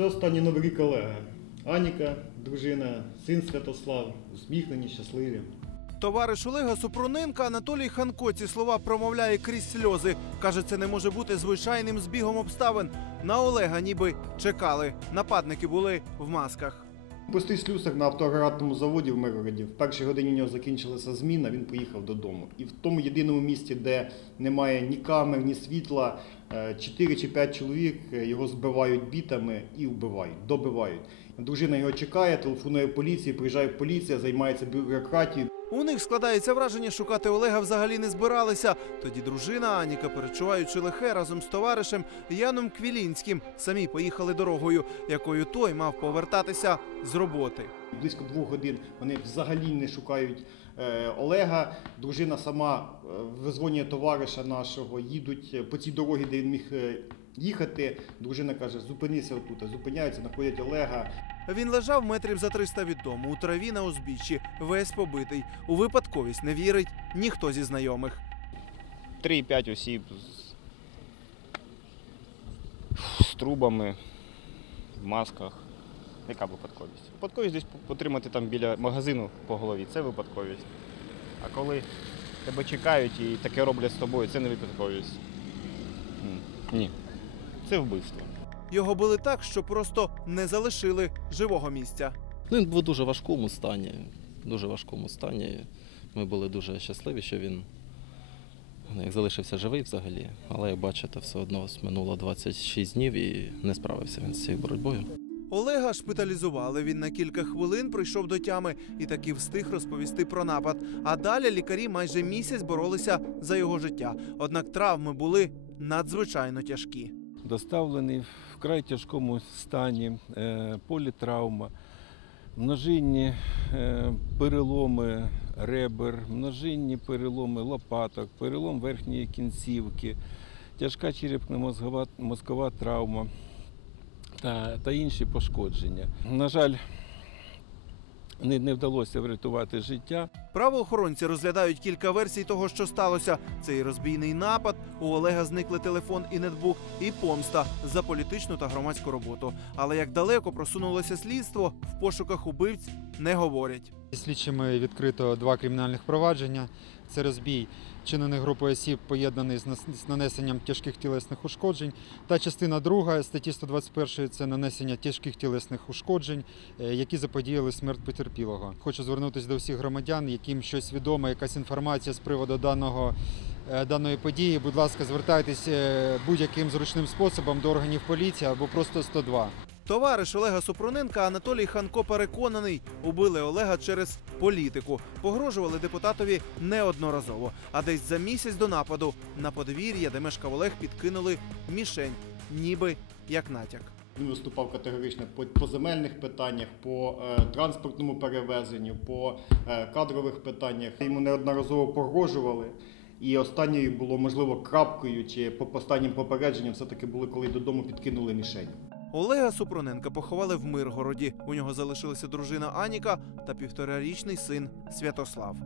Це останній новий рік Олега. Аніка, дружина, син Святослав, усміхнені, щасливі. Товариш Олега Супруненка Анатолій Ханко ці слова промовляє крізь сльози. Каже, це не може бути звичайним збігом обставин. На Олега ніби чекали. Нападники були в масках. Простий слюсар на автоагроратному заводі в Миргороді. В першій годині у нього закінчилася зміна, він поїхав додому. І в тому єдиному місті, де немає ні камер, ні світла, 4 чи 5 чоловік е, його збивають бітами і вбивають, добивають. Дружина його чекає, телефонує поліції, приїжджає поліція, займається бюрократією. У них складається враження, шукати Олега взагалі не збиралися. Тоді дружина Аніка, перечуваючи лихе разом з товаришем Яном Квілінським, самі поїхали дорогою, якою той мав повертатися з роботи. Близько двох годин вони взагалі не шукають е, Олега. Дружина сама е, визвонює товариша нашого, їдуть е, по цій дорогі, де він міг їхати. Дружина каже: зупинися отут. Зупиняються, знаходять Олега. Він лежав метрів за 300 від дому у траві на узбіччі, весь побитий. У випадковість не вірить ніхто зі знайомих. 3-5 осіб з, з трубами, в масках. Яка випадковість? Випадковість десь потримати там біля магазину по голові це випадковість. А коли тебе чекають і таке роблять з тобою, це не випадковість. Ні. Це вбивство. Його били так, що просто не залишили живого місця. Ну, він був дуже важкому стані. Дуже важкому стані. Ми були дуже щасливі, що він ну, як залишився живий взагалі. Але як бачите, все одно минуло 26 днів і не справився він з цією боротьбою. Олега шпиталізували. Він на кілька хвилин прийшов до тями і таки встиг розповісти про напад. А далі лікарі майже місяць боролися за його життя. Однак травми були надзвичайно тяжкі. Доставлений в вкрай тяжкому стані, е, політравма, множинні е, переломи ребер, множинні переломи лопаток, перелом верхньої кінцівки, тяжка черепно-мозгова мозкова травма та, та інші пошкодження. На жаль, не, не вдалося врятувати життя. Правоохоронці розглядають кілька версій того, що сталося. Це і розбійний напад, у Олега зникли телефон і нетбук, і помста за політичну та громадську роботу. Але як далеко просунулося слідство, в пошуках убивць не говорять. Слідчими відкрито два кримінальних провадження. Це розбій чинений групою осіб, поєднаний з нанесенням тяжких тілесних ушкоджень. Та частина друга статті 121 це нанесення тяжких тілесних ушкоджень, е, які заподіяли смерть потерпілого. Хочу звернутися до всіх громадян, яким щось відомо, якась інформація з приводу даного. е, Даної події, будь ласка, звертайтесь е, будь-яким зручним способом до органів поліції або просто 102. Товариш Олега Супруненка Анатолій Ханко переконаний, убили Олега через політику. Погрожували депутатові неодноразово. А десь за місяць до нападу на подвір'я, де мешкав Олег, підкинули мішень, ніби як натяк. Він виступав категорично по, по земельних питаннях, по е, транспортному перевезенню, по е, кадрових питаннях. Йому неодноразово погрожували. І останньою було можливо крапкою чи по останнім попередженням все-таки були, коли додому підкинули мішень. Олега Супруненка поховали в Миргороді. У нього залишилася дружина Аніка та півторарічний син Святослав.